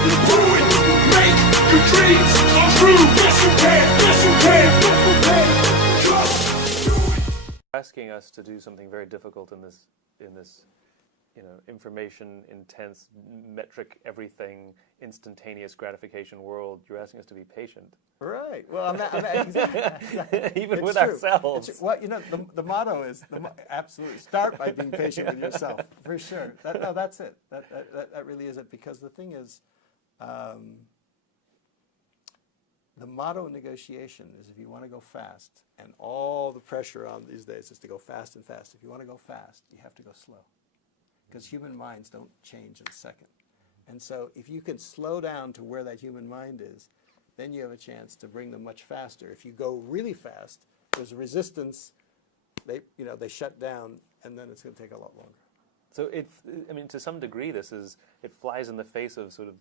Do it. Make your dreams come true. Yes, you can. Yes, you can. Just do it. Asking us to do something very difficult in this, information intense, metric everything, instantaneous gratification world. You're asking us to be patient. Right. Well, I'm exactly. Even It's with true. ourselves. Well, the motto is absolutely start by being patient with yourself, for sure. That's it. That really is it. Because the thing is, the motto in negotiation is if you want to go fast, and all the pressure on these days is to go fast and fast. If you want to go fast, you have to go slow. Because human minds don't change in a second. And so if you can slow down to where that human mind is, then you have a chance to bring them much faster. If you go really fast, there's resistance, they shut down, and then it's going to take a lot longer. So to some degree, it flies in the face of sort of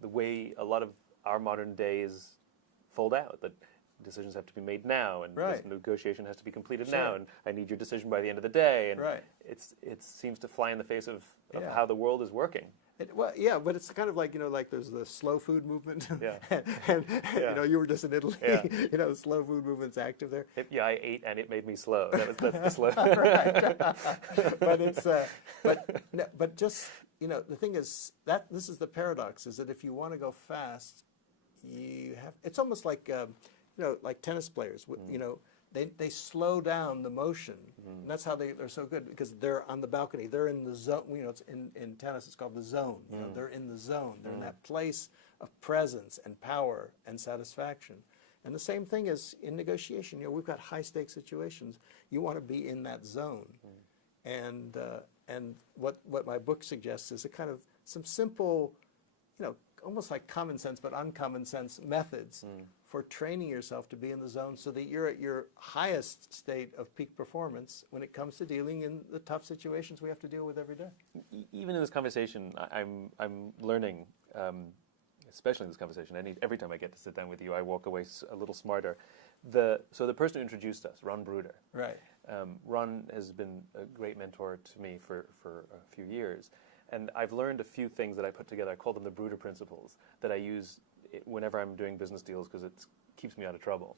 the way a lot of our modern days fold out, that decisions have to be made now, and Right. this negotiation has to be completed Sure. now, and I need your decision by the end of the day. And Right. it seems to fly in the face of Yeah. how the world is working. Yeah, but it's kind of like, like there's the slow food movement. Yeah. and Yeah. you were just in Italy. Yeah. The slow food movement's active there. I ate and it made me slow. That's the slow. Right. But it's but just the thing is that this is the paradox, is that if you want to go fast, you have. It's almost like like tennis players. They slow down the motion. And that's how they're so good, because they're on the balcony. They're in the zone. It's in tennis, it's called the zone. They're in the zone. They're in that place of presence and power and satisfaction. And the same thing is in negotiation. We've got high stakes situations. You want to be in that zone. And what my book suggests is a kind of some simple, almost like common sense, but uncommon sense methods for training yourself to be in the zone, so that you're at your highest state of peak performance when it comes to dealing in the tough situations we have to deal with every day. Even in this conversation, I'm learning, especially in this conversation. Every time I get to sit down with you, I walk away a little smarter. So the person who introduced us, Ron Bruder. Right. Ron has been a great mentor to me for a few years. And I've learned a few things that I put together. I call them the Bruder principles, that I use whenever I'm doing business deals, because it keeps me out of trouble.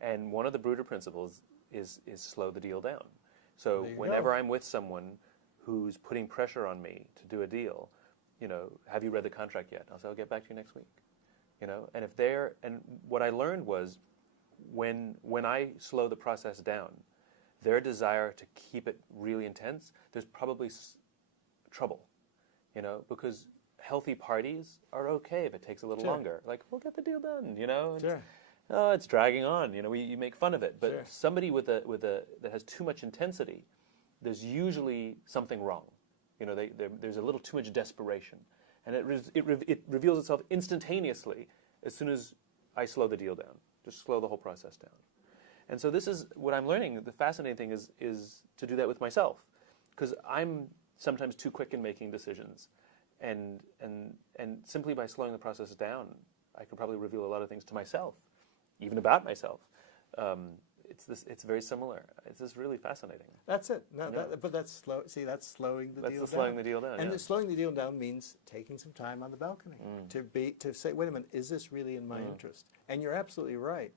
And one of the Bruder principles is slow the deal down. So whenever I'm with someone who's putting pressure on me to do a deal, have you read the contract yet? I'll say, I'll get back to you next week. And what I learned was when I slow the process down, their desire to keep it really intense, there's probably trouble. Because healthy parties are okay if it takes a little longer. Like, we'll get the deal done, Sure. Oh, it's dragging on, you make fun of it. But Sure. somebody that has too much intensity, there's usually something wrong. There's a little too much desperation. And it reveals itself instantaneously as soon as I slow the deal down, just slow the whole process down. And so this is what I'm learning. The fascinating thing is to do that with myself, because I'm sometimes too quick in making decisions, and simply by slowing the process down, I could probably reveal a lot of things to myself, even about myself. It's very similar. It's just really fascinating. That's it. But that's slow. See, that's slowing the deal down. That's the slowing the deal down. And yeah. slowing the deal down means taking some time on the balcony to say, wait a minute, is this really in my interest? And you're absolutely right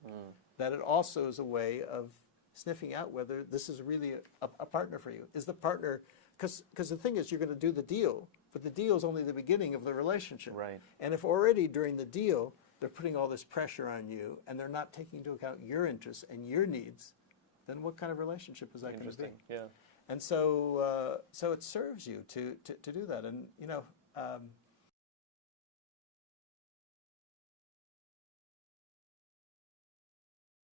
that it also is a way of sniffing out whether this is really a partner for you. Is the partner, because the thing is, you're going to do the deal, but the deal is only the beginning of the relationship. Right. And if already during the deal they're putting all this pressure on you, and they're not taking into account your interests and your needs, then what kind of relationship is that going to be? Interesting. Yeah. And so it serves you to do that. And